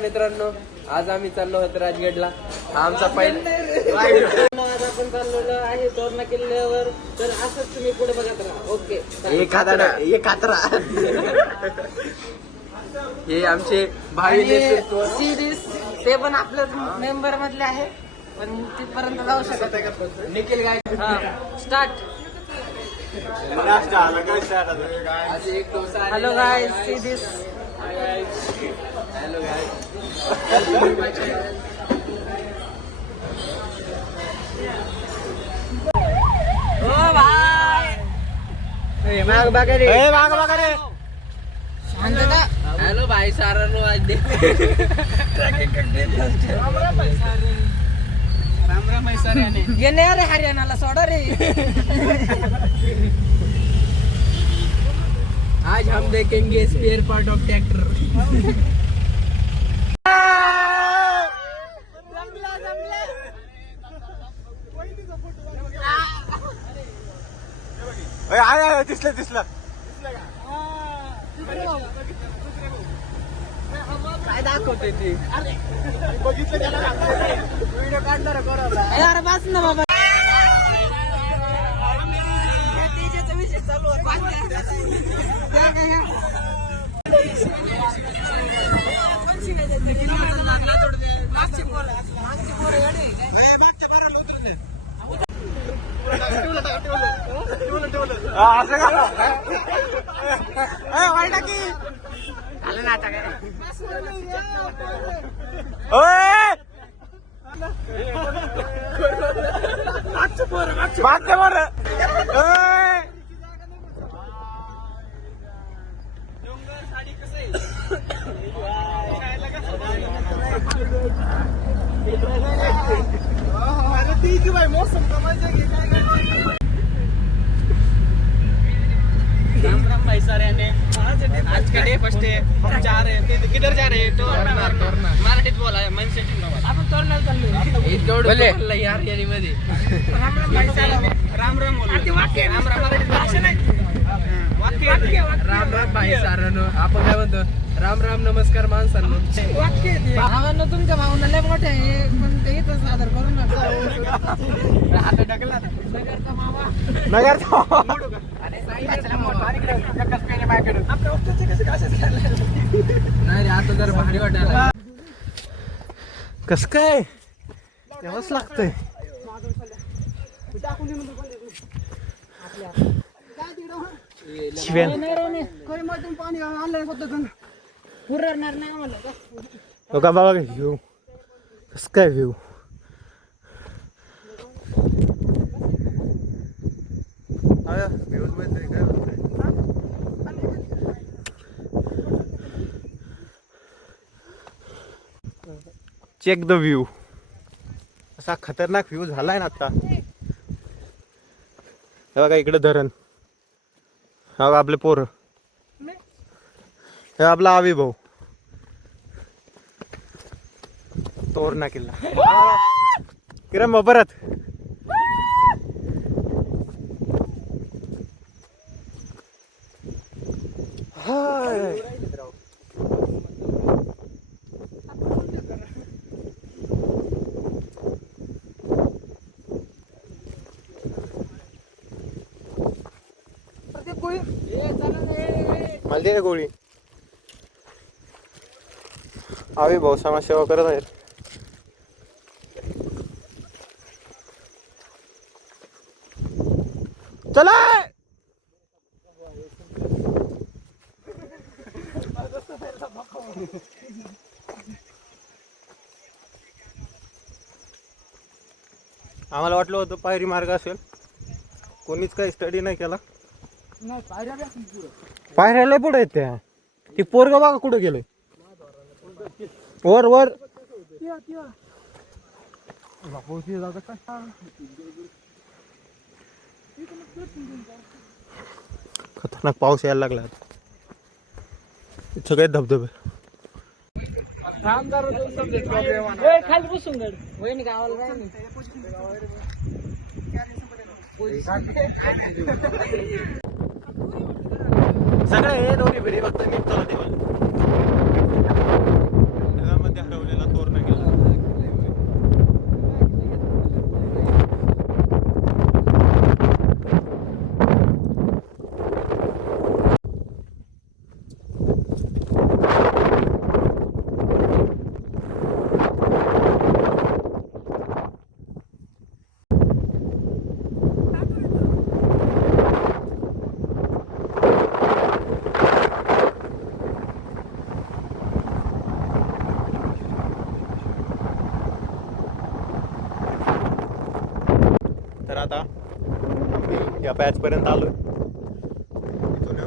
मित्रांनो आज आम्ही चाललो होतो राजगडला. आमचा पहिला आज आपण चाललेलो आहे तोरणा किल्ल्यावर. तर असंच तुम्ही पुढे बघत राहा. ओके हे आमचे भावी नेतृत्व सिरीज ते पण आपल्या मेंबर मधले आहे पण तिथपर्यंत जाऊ शकत निखिल गाय. Start. Hello guys, see this. Hello guys. ओ भाई ए माग बघा रे शांतता. हॅलो भाई सारांनो आज दे राम राम भाई साऱ्याने गेले रे हरियाणाला सोडा रे. आज हम देखेंगे स्पेयर पार्ट ऑफ ट्रैक्टर. दिसलं काय दाखवते ते बघितलं व्हिडिओ काढणार यार. बस ना बाबा, विषय चालू मौसम राम राम भाई साऱ्याने. आज का डे फर्स्ट है. जा रहे हैं किधर जा रहे हैं? तो मराठीत बोला मन सेटिंग आपण तोरणाला चाललो यार यारी मध्ये. राम राम भाई साऱ्याने. राम राम बोला वाक्य. राम राम मराठीत भाषा नाही वाक्य. राम राम भाई साऱ्यानो. आपण काय म्हणतो? राम राम नमस्कार माणसांनो. वाक्य भावांनो तुमच्या भावना लय मोठे आहे पण ते इथं सादर करू नका. हात टाकला नगरचा मावा. नाही रे आता जर भारी वाटायला. कस काय यावंच लागतंय. पाणी आणलंय पुरणार नाही आम्हाला. बघा बाबा व्ह्यू कस काय व्ह्यू. Check the view. असा खतरनाक व्ह्यू झालाय ना आता. हे बघा इकडे धरण. हा बघा आपले पोरं. हे आपला आवी भाऊ. तोरणा किल्ला. किरण परत मला गोळी. आवी भाऊ समाजसेवा करत आहेत. चला आम्हाला वाटलं होतं पायरी मार्ग असेल. कोणीच काही स्टडी नाही केला. पायऱ्याला पुढे आहेत त्या. ती पोरग बघा कुठं गेलंय. वर वर खतरनाक पाऊस यायला लागला. सगळे धबधबे. खाली बसून गावाला सगळे हे दोन्ही भिडी फक्त निघतो. या पॅच पर्यंत आलोय. इथून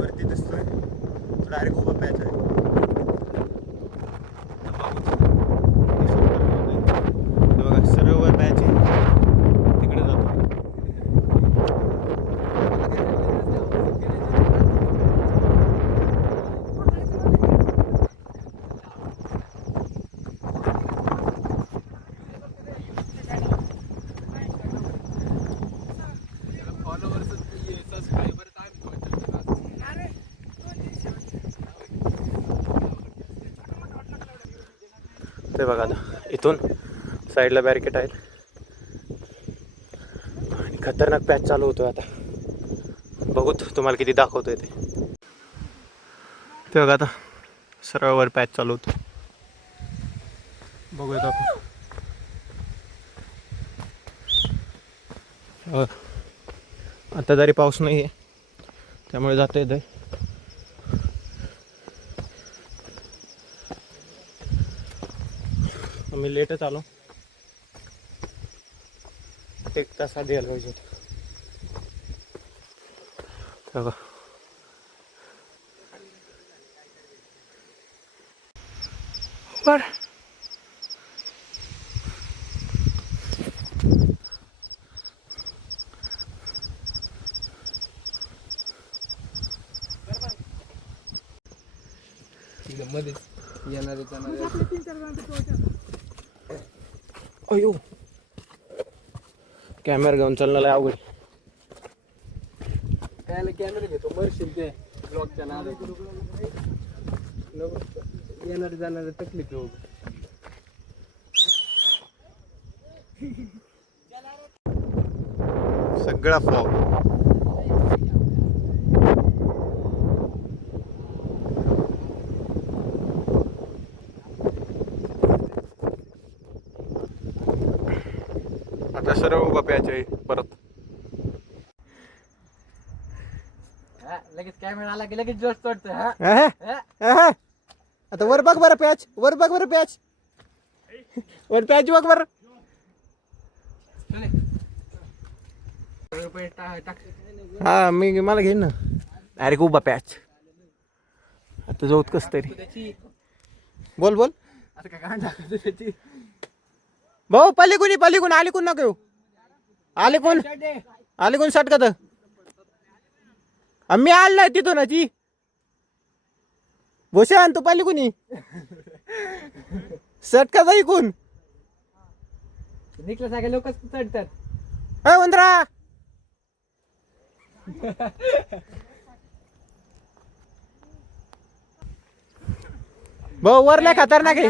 वरती दिसतोय डायरेक्ट उभा पॅच आहे. बघा सर्व वर पॅच आहे, तिकडे जातो. ते बघा आता इथून साईडला बॅरिकेड आहेत आणि खतरनाक पॅच चालू होतोय आता. बघूत तुम्हाला किती दाखवतोय ते. बघा आता सरळवर पॅच चालू होतो. बघूयात आपण. आता जरी पाऊस नाही आहे त्यामुळे जाता येतंय. आम्ही लेटच आलो, 1 तास आधी यायला पाहिजे होतं. बघा वर मध्येच येणारे जाणारे. अयो कॅमेरा घेऊन चालणार आहे अवघड. काय कॅमेरा घेतो मरशील ते ब्लॉगच्या नादात. येणारे जाणारे तकलीफ होऊ. सगळा फॉग. आता सर्व उभा पॅच आहे परत. लगेच कॅमेरा आला की लगेच जोश चढतोय. आता वर बघ बरं पॅच, वर बघ बरं पॅच, वर पॅच बघ बरं. हा मला घेईन ना. डायरेक्ट उभा पॅच. आता जाऊत कस तरी. बोल बोल भाऊ. पलीकडून आली कोण नको येऊ. आले कोण सटकत. मी आल नाही तिथून ती भूषण तू पाली कुणी सटका जाई कोण निकला सगळे लोक चढतात. वंदरा भाऊ वरला खतरनाक आहे.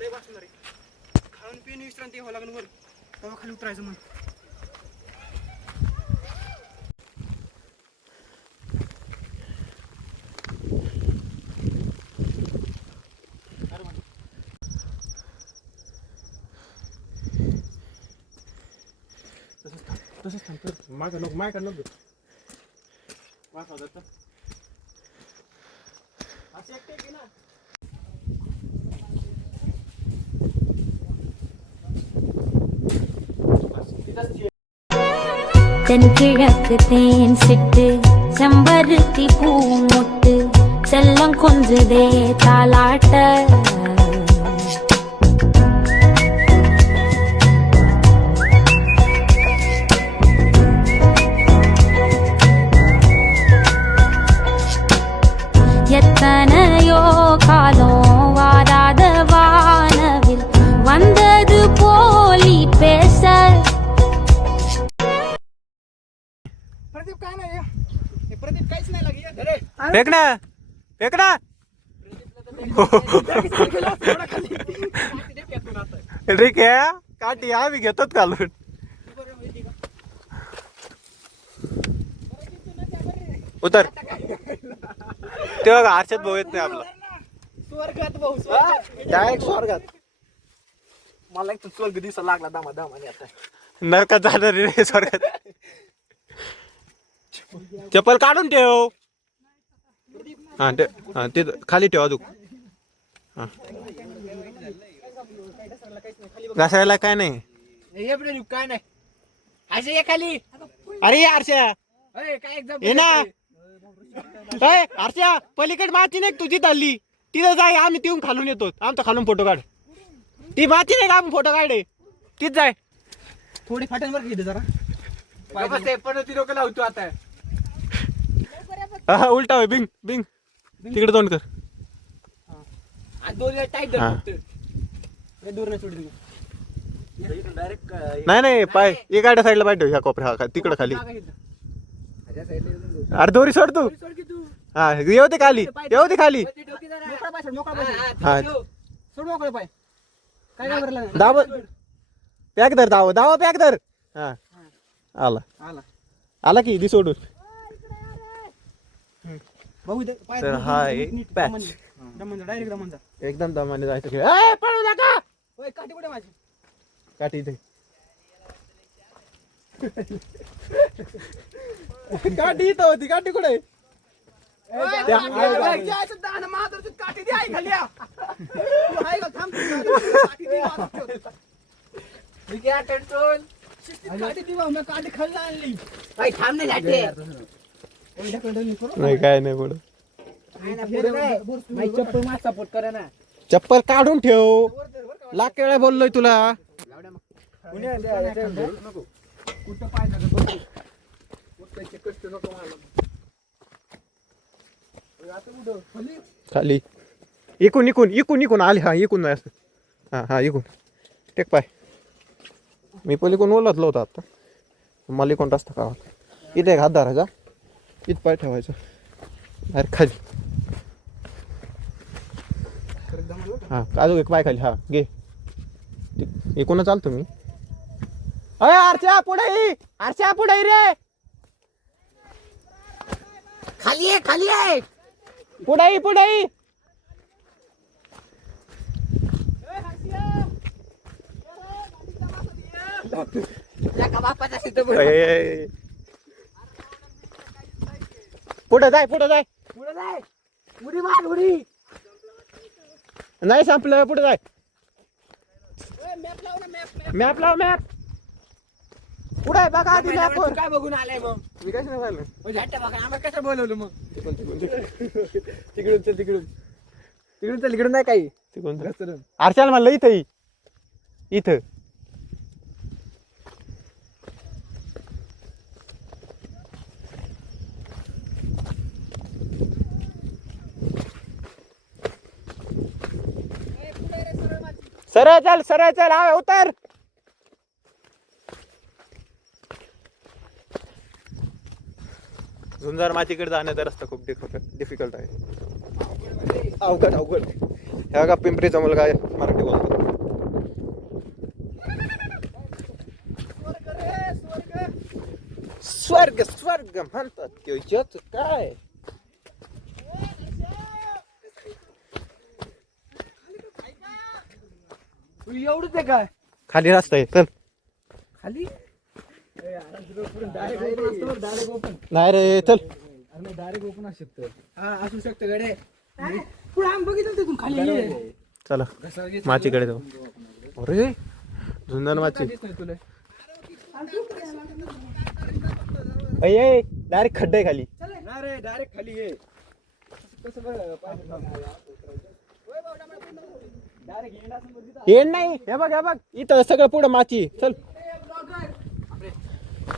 लय वाचणार आहे. खाऊन पिऊन विश्रांती घ्यावं लागेल वर तेव्हा खाली उतरायचं मग. तसंच थांब. मागं नको वास होता. असं एकटे की ना. தென்கிழக்கு தேன் சிட்டு செம்பருத்தி பூ முட்டு செல்லம் கொஞ்சுதே தாலாட்ட எத்தனையோ காலம் வாராத வானவில் வந்தது போலி பேச. प्रदीप काय नाही. प्रदीप काहीच नाही लागले. फेक ना ठीक आहे. काठी आम्ही घेतोच घालून. उतर ते बघा आरशात भाऊ येत नाही आपला. स्वर्गात भाऊ स्वर्गात. डायरेक्ट स्वर्गात. मला एक स्वर्ग दिसायला लागला दामा दामाने आता. नरकात जाणार रे स्वर्गात. चप्पल काढून ठेव. हा ते खाली ठेव अजून. हा घासायला काय नाही. काय नाही असे ये खाली. अरे आरश्या काय एक्झाम ये ना. अय आरश्या पलीकडे माती नाही तुझी चालली तिथं जाय. आम्ही तिथून खालून येतो. आमचा खालून फोटो काढ. ती माती नाही का आपण फोटो काढे तीच जाय. थोडी फाट्यांवर घेते जरा. पण ती डोकं लावतो आता. हा उलटा होय. बिंग बिंग तिकडे तोंड कर. दोन टाईट हा. दूर नाही सोडली डायरेक्ट. नाही पाय एकाड्या साईडला पाय ठेव. ह्या कोपऱ्या हा तिकडे खाली. अरे दोरी सोड तू. हा येऊ दे खाली येऊ दे खाली. हा सोड मोकळे पाय. काय घाबरला नाही. दाव पॅक धर. दावा पॅक धर. हा आला आला आला की दी सोडून. भाऊ पाय तर हा एक पॅच डायरेक्ट दमन जा. एकदम दमाने जायचं खेळ. ए पळू नका. ओय काठी कुठे माझी. काठी इथे. काठी इथं होती. काठी कुठे. काठी दे आई खाली. काठी खाल्ला आणली. थांब नाही नाही काय नाही पुढं. चप्पल माझ सपोर्ट करा ना. चप्पल काढून ठेव. लाख वेळा बोललोय तुला. कुठं पाहिजे कष्ट नको मला. खाली इकून इकून इकून इकून आली. हा इकून नाही असं. हा हा इकून टेक पाय. मी पलीकडून ओलातलो होता आता. मला इकून रस्ता का इथे एक हात धरायचा. इथं पाय ठेवायचं. अरे खाली. हा अजून एक पाय खाली. हा घे. इकून चालतो मी. अय आरच्या पुढे. आरच्या पुढे रे. खाली आहे खाली आहे. पुढे पुढे. बापाचा पुढे जाय पुढे जाय. पुढे जाय. उडी मार उडी. नाही संपलं. पुढे जाय. मॅप लाव ना मॅप. मॅप लाव मॅप. पुढे बघा आधी मॅप. काय बघून आलाय मग. मी काय नाही झालं. आम्हाला कसं बोलवलं मग. तिकडून चल तिकडून. तिकडून चल इकडून नाही काही. तिकडून आरशाला म्हणलं इथं इथं. सरळ चल हा उतर. झुंजार मातीकडे जाण्याचा रस्ता खूप डिफिकल्ट आहे. अवघड. ह्या का पिंपरीचा मुलगा आहे. मराठी बोलतो. स्वर्ग स्वर्ग म्हणतात. त्याच्यात काय. एवढंच आहे काय. खाली रस्ता आहे. चल खाली नाही रे चल. डायरेक्ट ओपन असू शकतं. हा असू शकतं गडे. पुढे आम्ही बघितलं तिथून खाली. चला माचीकडे जाऊ. अरे झुंजार माची. तुला डायरेक्ट खड्डा आहे खाली. डायरेक्ट खाली ये. येण नाही. हे बघ इथं सगळं पुढं माची. चल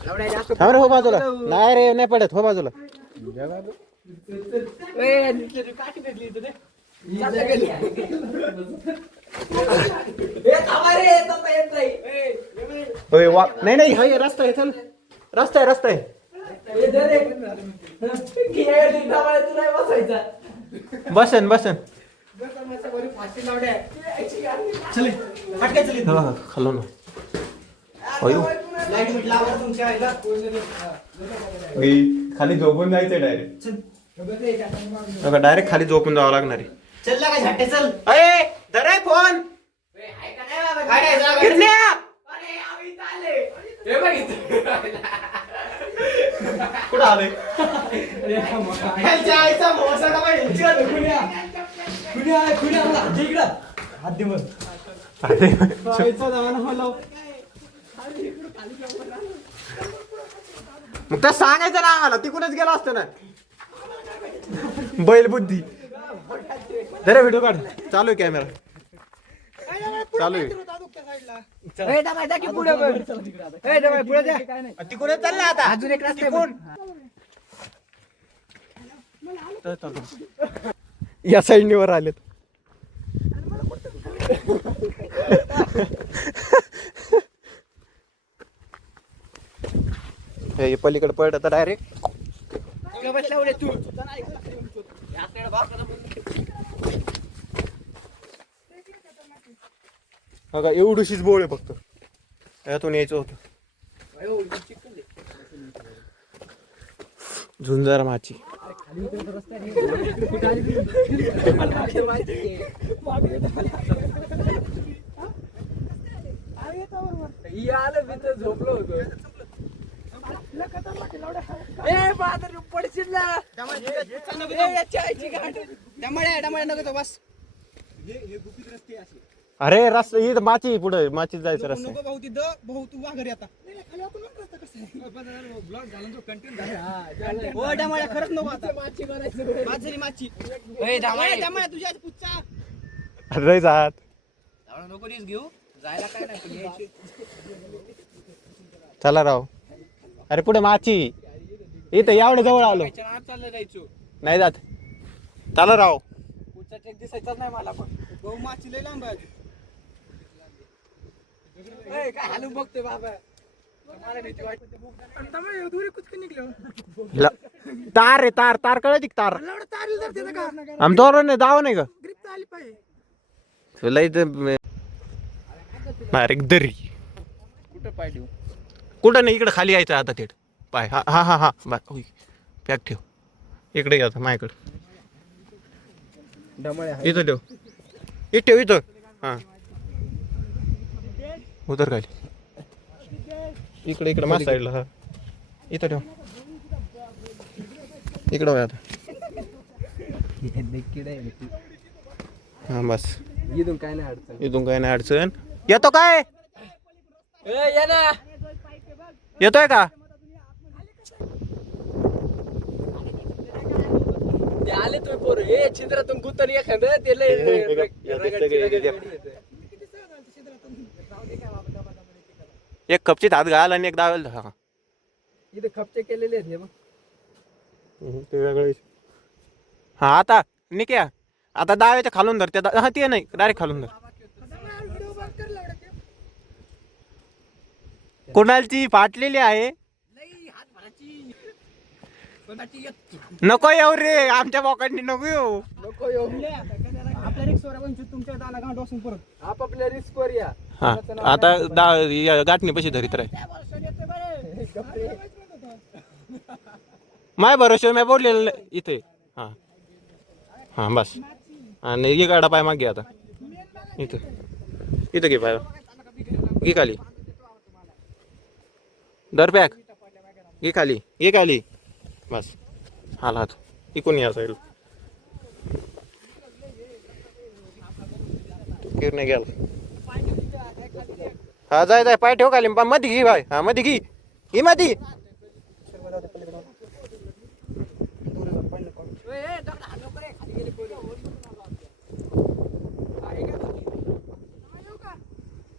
थांब रे. हो बाजूला. नाही रे नाही पडत. हो बाजूला. नाही हे रस्ता आहे. चल रस्ता आहे. बसन खालो ना. खाली झोपून जायचंय. डायरेक्ट खाली झोपून जावं लागणार आहे. चल लागा झट्टे चल. अरे धरे फोन किरण्या कुठं आले मग तर सांगायचं ना आम्हाला तिकडूनच गेलो असतो ना बैल बुद्धी. धरे व्हिडिओ काढ चालू आहे कॅमेरा चालू आहे तिकडे चालला आता अजून एक या साईडने वर आलेत. हे पलीकडे पडत तर डायरेक्ट बघा एवढीशीच बोळ आहे फक्त यातून यायचं होतं. झुंजार माची झोपलो होतो पडशील ना बस. अरे रस्ता इथं माची पुढे माची जायचं रस्ता भाऊ तिथं भाऊ तू वाघरी आता खरंच नको आता माझी माची तुझ्या पुढचा अरे जात नको रिस्क घेऊ जायला काय नाही. चला राव. अरे पुढे माची इथं एवढं जवळ आलो चाललं जायचो नाही जात. चला राव पुढचा ट्रेक दिसायचाच नाही मला पण भाऊ माची लय लांब आहे. काय हालू बघतोय बाबा मला भीती वाटते. तार रे तार तार कळत तार आमच्यावर नाही दावा नाही का तुला इथं डायरेक्ट दरी कुठं पाय ठेवू कुठं नाही इकडे खाली यायचं आता थेट पाय हा हा हा हा पॅक ठेव इकडे घ्या माझ्याकडे इथं ठेव इथं ठेव इथं हा उतर खाली इकडे इकडे माझ्या साईडला हा इथं ठेव इकडं वळ आता हा बस इथून काय नाही अडचण इथून काय नाही अडचण. येतो काय ये ना येतोय का ते आले तुम्ही पोर हे छिद्रातून गुतन एखादं ते एक कपचीत हात घाल आणि एक दावेल हा इथे खपचे केलेले आहेत हे बघ. ते वेगळं हा आता निक्या आता दाव्याच्या खालून धर त्या हा ते नाही डायरेक्ट खालून धर. कोणालची फाटलेली आहे नको येऊ रे आमच्या बॉकांनी नको येऊ नको येऊ आपल्या रिक्सवर तुमच्या दाना गांड वासून परत आपापल्या रिक्सवर या. हा आता गाठणी पशी धरीत राह माय भरोशा मी बोललेलं इथे हा हा बस आणि ये गाडा पाय मागे आता इथं इथं घे पाय घे खाली दर पॅक घे खाली ये खाली बस हाल हात इकून या साईड किरणे गेला हा जाय जाय पाय ठेव खाली मध्ये घे बाय हा मध्ये घे घे मध्ये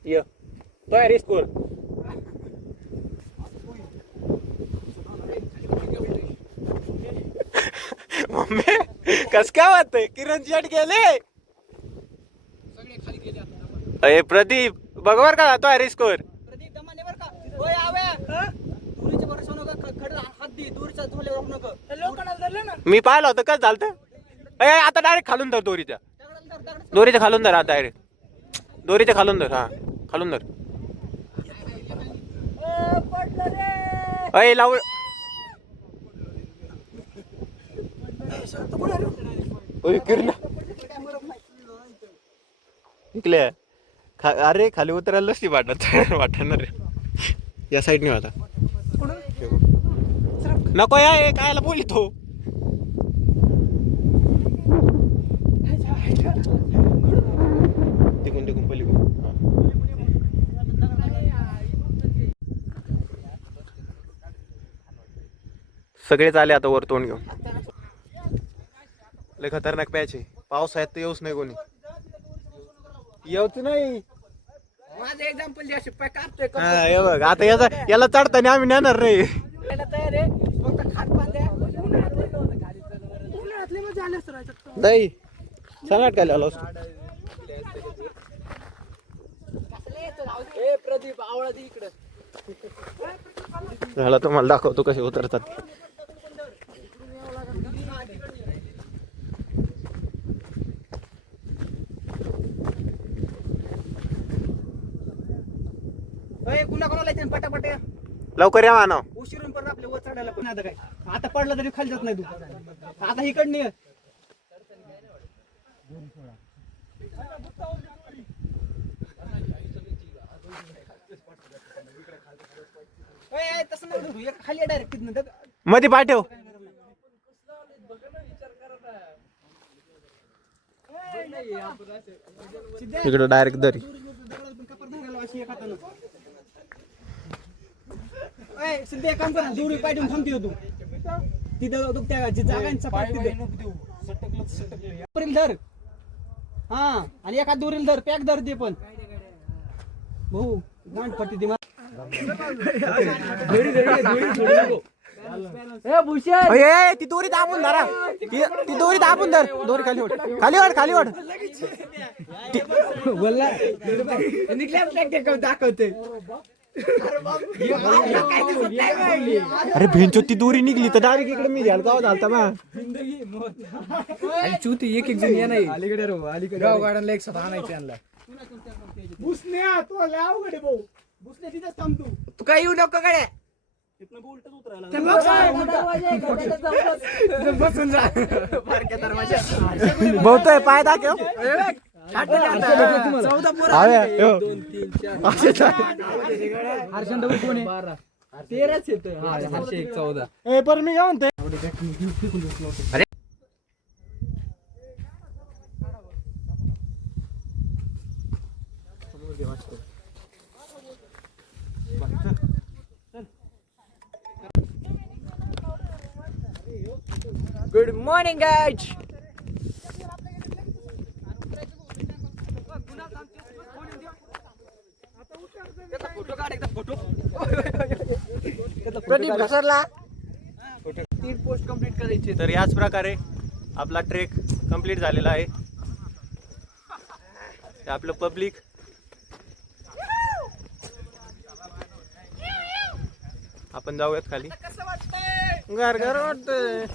ये तयारी स्कूल मम्मी कस काय वाटतंय किरण शेट गेले अरे प्रदीप बघवर का जातो हॅरी स्कोर प्रदीप दमाने बर का होय आव्या दुरीच्या भरोसा नका खड हात दे दुरीच्या झोल्यावर नका लोकांना धरलं ना मी पाहिलं होतं कसं झालं ए आता डायरेक्ट खालून धर दोरीच्या खालून धर आता डायरेक्ट दोरीच्या खालून धर हा खालून धर अय लाव किरण इकले अरे खाली उतरायला नसती वाटणार रे. या साईडने होता नको या कायला बोलितो. तिकून तिकून पलीकडून सगळेच आले आता वर तोंड घेऊन. लय खतरनाक पॅच आहे. पावसाळ्यात तर येऊच नाही कोणी. येऊच नाही. माझं एक्झाम्पल द्या पाय कापतोय हा हे बघ आता याला चढताना आम्ही नेणार रे. तयार आहे फक्त खाट पाद्या उन्हाळ्यातले मग झालेच राहायचं. नाही सांगाट काय आलो ए प्रदीप आवळा दे इकडं. झाला तुम्हाला दाखवतो कसे उतरतात. कुणा कोणाला येते पटापट या. लवकर या मानव. उशिरून पण आपल्या वर चढायला पण आता काय आता पडला तरी खाली जात नाही तू. आता इकडनं ये. तसं नाही खाली डायरेक्ट तिथनं मध्ये पाठव. इकडं डायरेक्ट दरी. सिद्धे काम कर जोडी पाठवून थांबते तू तिथं त्या जागांचा धर. हा आणि एका दोरील धर पॅक धर ते पण भाऊ गांठ पट्टी ती ती दोरी दाबून धरा. ती दोरी दाबून धर. दोरी खाली ओढ खाली ओढ खाली ओढ. बोलला दाखवते. अरे भेंचो ती दोरी निघली तर डायरेक्ट इकडे मी घ्याल का झालता बा. चुती एक जण या नाही अलीकडे अलीकडे गाव गार्डनला एक साथ आणायचे आणला. भुसण्या तो लय अवघड आहे भाऊ. भुसण्या तिथंच थांब तू काय येऊ नको गड्या. बहुतोय पाय दाखव. 14 पोरं हर्षंद कोण आहे 13च येत. हर्ष 1 14 पण मी येऊन ते गुड मॉर्निंग गाइज. प्रदीप घसरला. 3 पोस्ट कंप्लीट करायचे. तर याच प्रकारे आपला ट्रेक कंप्लीट झालेला आहे. आपलं पब्लिक आपण जाऊयात खाली. घर घर वाटतंय.